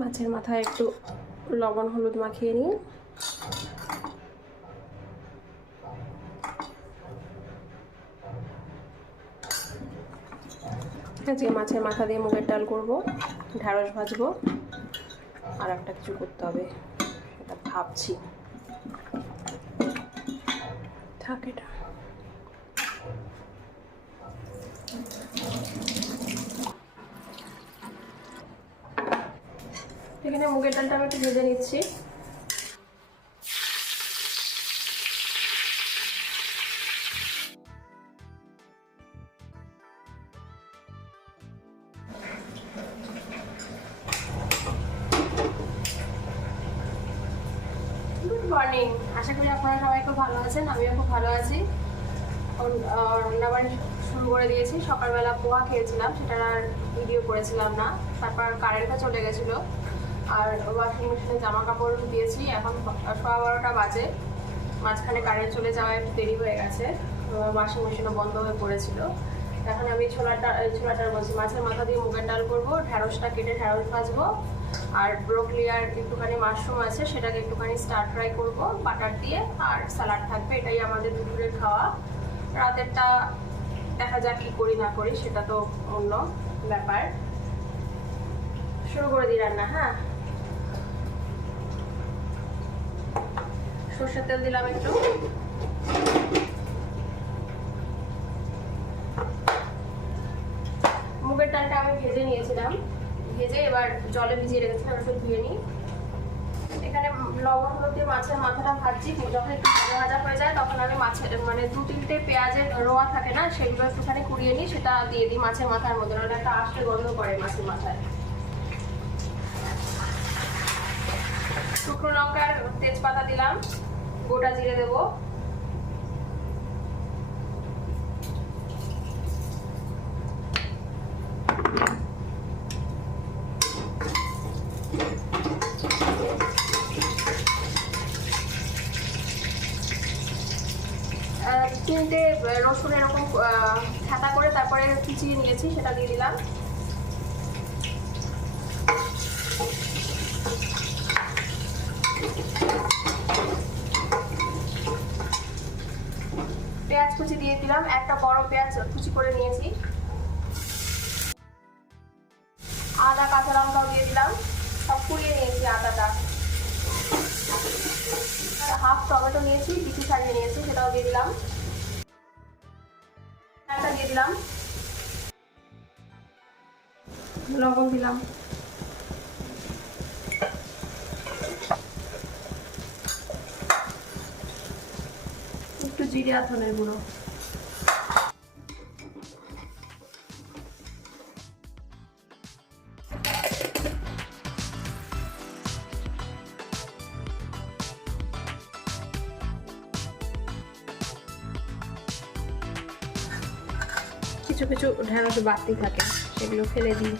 মাছের মাথায় একটু লবণ হলুদ মাখিয়ে নিই। আজকে মাছের মাথা দিয়ে মুগের ডাল করব, ঢ্যাঁড়স ভাজবো, আর একটা কিছু করতে হবে এটা ভাবছি। থাক এটা। এখানে মুগের ডালটা আমি একটু ভেজে নিচ্ছি। গুড মর্নিং, আশা করি আপনারা সবাই খুব ভালো আছেন, আমিও খুব ভালো আছি। রান্নাবাড়ি শুরু করে দিয়েছি। সকালবেলা পোহা খেয়েছিলাম, সেটা আর ভিডিও করেছিলাম না। তারপর কারেন্টটা চলে গেছিলো, আর ওয়াশিং মেশিনে জামা কাপড় দিয়েছি। এখন 12:15 বাজে, মাঝখানে কারেন্ট চলে যাওয়ায় একটু দেরি হয়ে গেছে, ওয়াশিং মেশিনও বন্ধ হয়ে পড়েছিল। এখন আমি ছোলাটার বলছি মাছের মাথা দিয়ে মুগের ডাল করবো, ঢ্যাঁড়সটা কেটে ঢ্যাঁড়স ভাজবো, আর ব্রোকলি আর একটুখানি মাশরুম আছে, সেটাকে একটুখানি স্টার ফ্রাই করবো বাটার দিয়ে, আর স্যালাড থাকবে। এটাই আমাদের দুপুরের খাওয়া। রাতেরটা দেখা যাক কি করি না করি, সেটা তো অন্য ব্যাপার। শুরু করে দিই রান্না। হ্যাঁ, সর্ষের তেল দিলাম একটু। মুগের ডালটা আমি ভেজে নিয়েছিলাম, ভেজে এবার জলে ভিজিয়ে রেখেছিলাম, একটু ধুয়ে নিই। এখানে লবণ হলুদ দিয়ে মাছের মাথাটা ভাজছি। যখন একটু ভাজা ভাজা হয়ে যায় তখন আমি মাছের 2-3টে পেঁয়াজের রোয়া থাকে না, সেগুলো একটুখানি কুড়িয়ে নিই, সেটা দিয়ে দিই মাছের মাথার মধ্যে, নাহলে একটা আষ্টে গন্ধ করে মাছের মাথায়। শুকনো লঙ্কার তেজপাতা দিলাম, গোটা জিরে দেবো, তিনটে রসুন এরকম ছাতা করে তারপরে কুচিয়ে নিয়েছি, সেটা দিয়ে দিলাম। পেঁয়াজ কুচি দিয়ে দিলাম, একটা বড় পেঁয়াজ কুচি করে নিয়েছি। আদা কাঁচা লঙ্কাও দিয়ে দিলাম, সব কুড়িয়ে নিয়েছি আদাটা। হাফ টমেটো নিয়েছি, বিচি ছাড়িয়ে নিয়েছি, সেটাও দিয়ে দিলাম। একটা দিয়ে দিলাম, লবণ দিলাম, একটু জিরে আর ধনের গুঁড়ো। কিছু কিছু ঢ্যাঁড়স বাড়তি থাকে, সেগুলো ফেলে দিই।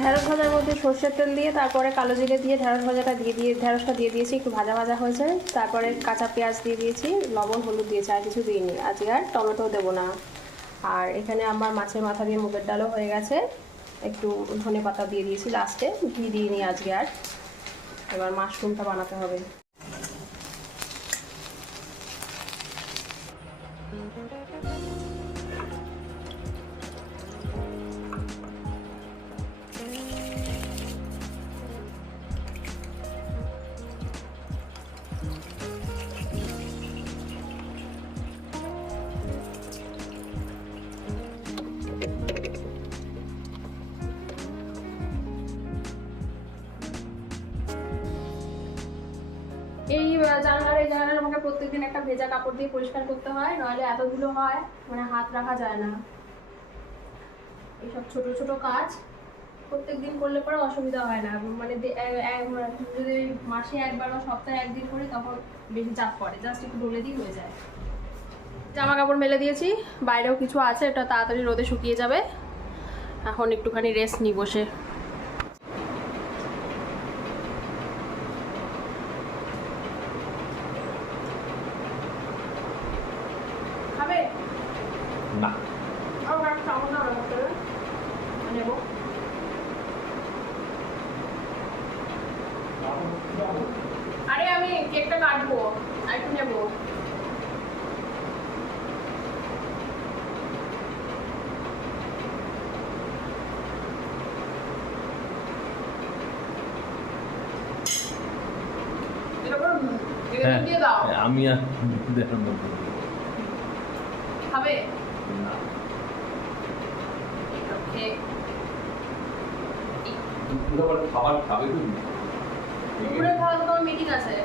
ঢ্যাঁড়স ভাজার মধ্যে সর্ষের তেল দিয়ে তারপরে কালো জিরে দিয়ে ঢ্যাঁড়স ভাজাটা ঢ্যাঁড়সটা দিয়ে দিয়েছি, একটু ভাজা ভাজা হয়েছে। তারপরে কাঁচা পেঁয়াজ দিয়ে দিয়েছি, লবণ হলুদ দিয়েছি, আর কিছু দিইনি। আজকে আর টমেটো দেবো না। আর এখানে আমার মাছের মাথা দিয়ে মুগের ডালও হয়ে গেছে, একটু ধনে পাতা দিয়ে দিয়েছি লাস্টে, ঘি দিইনি আজকে আর। এবার মাশরুমটা বানাতে হবে। এই জানালার আমাকে প্রত্যেকদিন একটা ভেজা কাপড় দিয়ে পরিষ্কার করতে হয়, নইলে এত ধুলো হয়, মানে হাত রাখা যায় না। এইসব ছোট ছোট কাজ প্রত্যেকদিন করলে পরে অসুবিধা হয় না, মানে যদি মাসে একবার বা সপ্তাহে একদিন করি তখন বেশি চাপ পড়ে, জাস্ট একটু ডলে দিই হয়ে যায়। জামা কাপড় মেলে দিয়েছি, বাইরেও কিছু আছে, এটা তাড়াতাড়ি রোদে শুকিয়ে যাবে। এখন একটুখানি রেস্ট নিই বসে। খাবে না নেব। আরে আমি কেকটা কাটবো আর একটু নেবো। দিয়ে দাও, আমি আর দেখার মধ্যে খাবে না। দুপুরে খাবার খাবে তো? দুপুরে খাওয়া তো তোমার মিটিং আছে।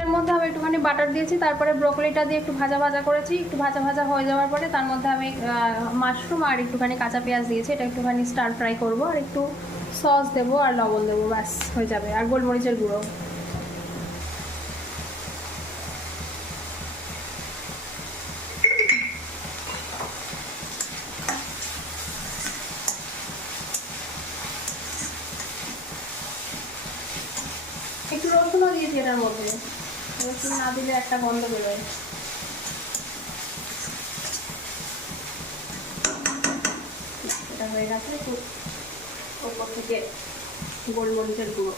এর মধ্যে আমি একটুখানি বাটার দিয়েছি, তারপরে ব্রোকলিটা দিয়ে একটু ভাজা ভাজা করেছি। একটু ভাজা ভাজা হয়ে যাওয়ার পরে তার মধ্যে আমি মাশরুম আর একটুখানি কাঁচা পেঁয়াজ দিয়েছি। এটা একটুখানি স্টার ফ্রাই করব, আর একটু সস দেবো আর লবণ দেবো, ব্যাস হয়ে যাবে। আর গোলমরিচের গুঁড়ো। একটু রসুনও দিয়েছি এটার মধ্যে, রসুন না দিলে একটা গন্ধ বেরোয়। এটা হয়ে গেছে। একটু ওপর থেকে গোলমরিচের গুঁড়ো।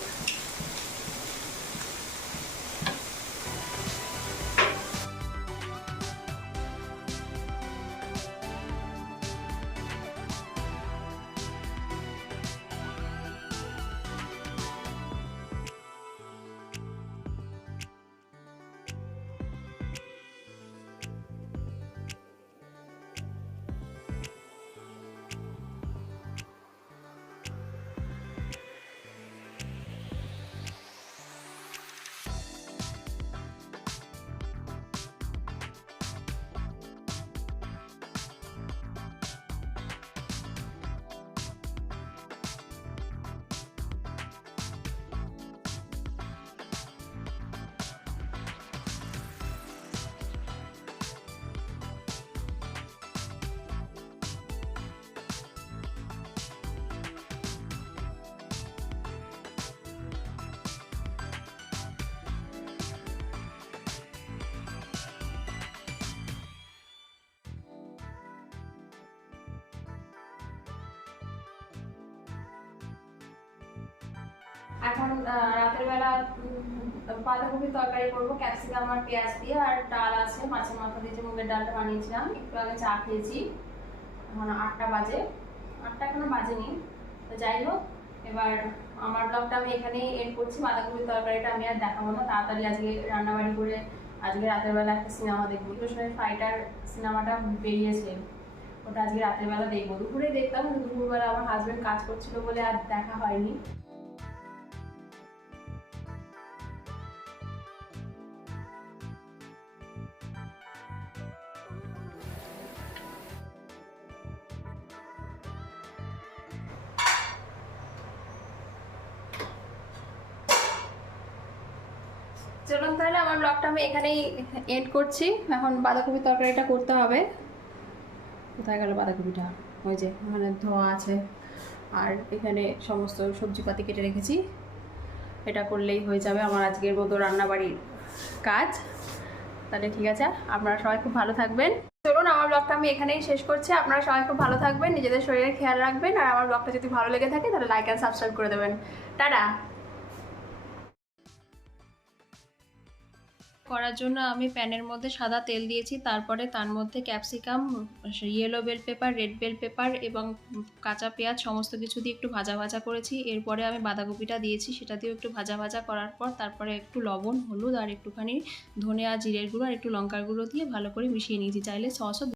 এখন রাতের বেলা বাঁধাকপির তরকারি করবো, ক্যাপসিকাম আর পেঁয়াজ দিয়ে। আর ডাল আছে, মাছের মাথা দিয়ে যে মুগের ডালটা বানিয়েছিলাম। একটু আগে চা খেয়েছি, এখন 8টা বাজে। 8টা এখনো বাজেনি। তো যাই হোক, এবার আমার ব্লগটা আমি এখানেই এন্ড করছি। বাঁধাকপির তরকারিটা আমি আর দেখাবো না, তাড়াতাড়ি আজকে রান্নাবাড়ি করে আজকে রাতের বেলা একটা সিনেমা দেখবো। কৃষ্ণের ফাইটার সিনেমাটা বেরিয়েছে, ওটা আজকে রাতের বেলা দেখবো। দুপুরে দেখতাম, দুপুরবেলা আমার হাজবেন্ড কাজ করছিল বলে আর দেখা হয়নি। চলুন তাহলে আমার ব্লগটা আমি এখানেই এন্ড করছি। এখন বাঁধাকপির তরকারিটা করতে হবে। কোথায় গেল বাঁধাকপিটা? ওই যে ওখানে ধোয়া আছে, আর এখানে সমস্ত সবজিপাতি কেটে রেখেছি। এটা করলেই হয়ে যাবে আমার আজকের মতো রান্নাবাড়ির কাজ। তাহলে ঠিক আছে, আপনারা সবাই খুব ভালো থাকবেন। চলুন আমার ব্লগটা আমি এখানেই শেষ করছি। আপনারা সবাই খুব ভালো থাকবেন, নিজেদের শরীরের খেয়াল রাখবেন, আর আমার ব্লগটা যদি ভালো লেগে থাকে তাহলে লাইক অ্যান্ড সাবস্ক্রাইব করে দেবেন। টাটা। করার জন্য আমি প্যানের মধ্যে সাদা তেল দিয়েছি, তারপরে তার মধ্যে capsicum, yellow bell pepper, red bell pepper এবং কাঁচা পেঁয়াজ সমস্ত কিছু দিয়ে একটু ভাজা ভাজা করেছি। এরপরে আমি বাঁধাকপিটা দিয়েছি, সেটা দিয়েও একটু ভাজা ভাজা করার পর তারপরে একটু লবণ, হলুদ আর একটুখানি ধনে আর জিরের গুঁড়ো আর একটু লঙ্কার গুঁড়ো দিয়ে ভালো করে মিশিয়ে নিয়েছি। চাইলে সসও